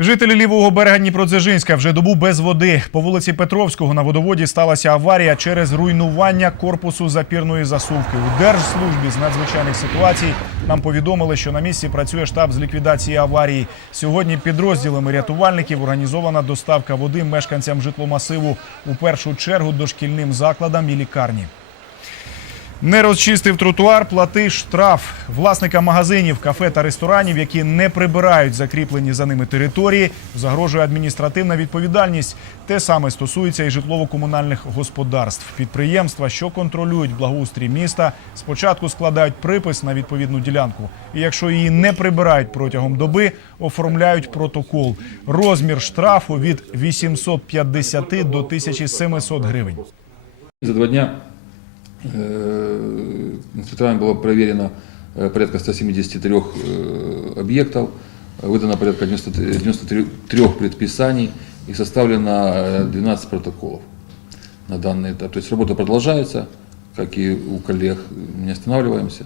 Жителі лівого берега Дніпродзержинська вже добу без води. По вулиці Петровського на водоводі сталася аварія через руйнування корпусу запірної засувки. У Держслужбі з надзвичайних ситуацій нам повідомили, що на місці працює штаб з ліквідації аварії. Сьогодні підрозділами рятувальників організована доставка води мешканцям житломасиву у першу чергу дошкільним закладам і лікарні. Не розчистив тротуар, плати штраф. Власникам магазинів, кафе та ресторанів, які не прибирають закріплені за ними території, загрожує адміністративна відповідальність. Те саме стосується і житлово-комунальних господарств. Підприємства, що контролюють благоустрій міста, спочатку складають припис на відповідну ділянку. І якщо її не прибирають протягом доби, оформляють протокол. Розмір штрафу від 850 до 1700 гривень. За два дня э, инспекторами было проверено э, порядка 173 э, объектов, выдано порядка 93 93 предписаний и составлено э, 12 протоколов на данный этап. То есть работа продолжается, как и у коллег, не останавливаемся.